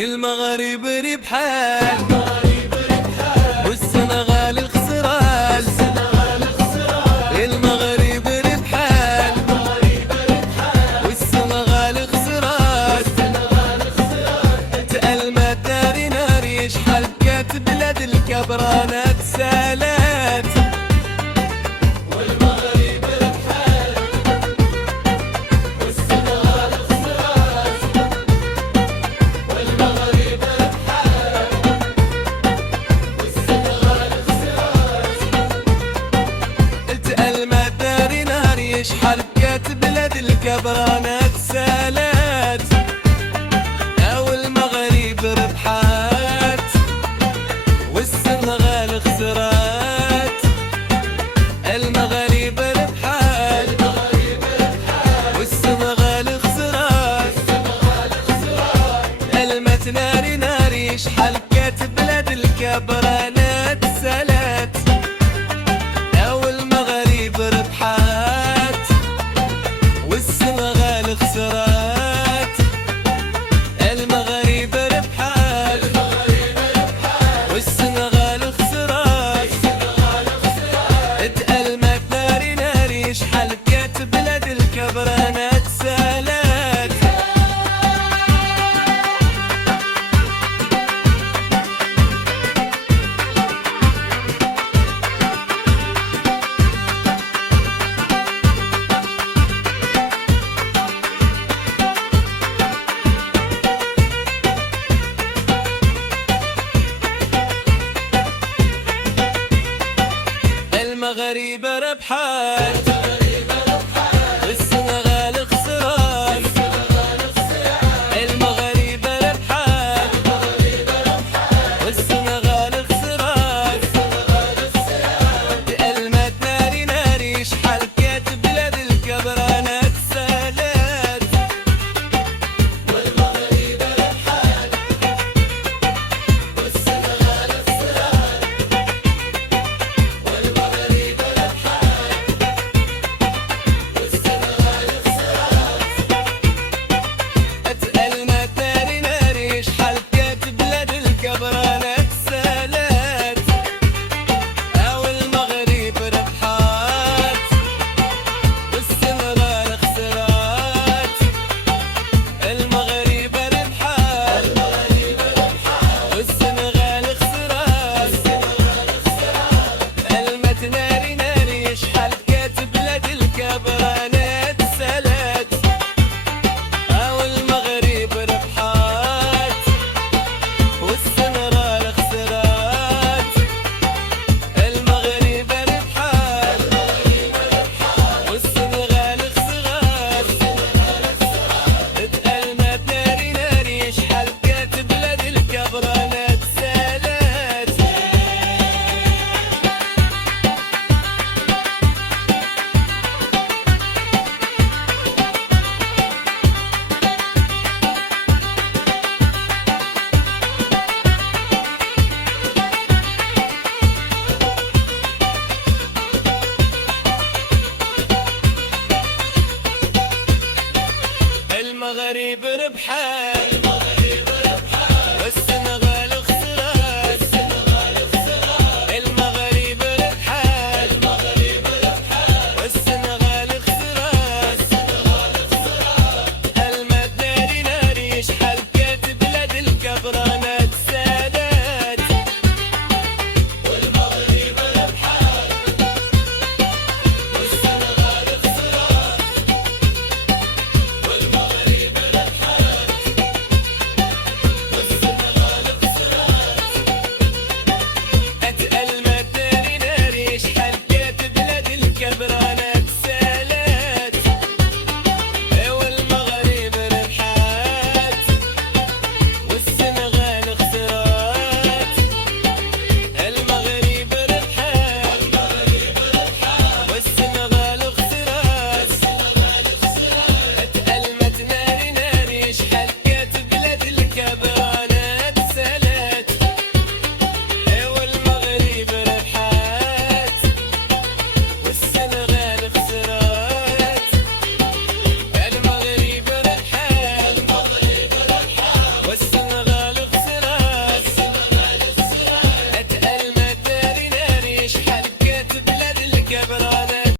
المغرب ربحان والسنغال خسران. المغرب ربحان والسنغال خسران. تألمت ناري ناري شحال كات بلاد الكبرانات سالات. شحال بكات بلاد الكبرانات سالات. او المغرب ربحات والسنغال خسرات. المغرب ربحات والسنغال خسرات. المت ناري ناري شحال بكات بلاد الكبرانات سالات. او المغرب ربحات والسنغال خسرات. المغرب ربحات والسنغال خسرات. اتألمت ناري ناري شحال بكات بلاد الكبرانات سالات. المغرب ربحات والسنغال خسران. المغرب ربحات والسنغال خسران. تألمت ناري ناري شحال كات بلاد الكبرانات سالات. والمغرب ربحات والسنغال خسران. اتألمت ناري ناري شحال بكات بلاد الكبرانات سالات. او المغرب ربحات والسنغال خسرات. المغرب ربحات والسنغال خسرات. المت ناري ناري شحال بكات بلاد الكبرانات سالات. او المغرب ربحات والسنغال خسرات. المغرب ربحات والسنغال خسرات. اتألمت ناري ناري شحال بكات بلاد الكبرانات سالات. المغرب ربحات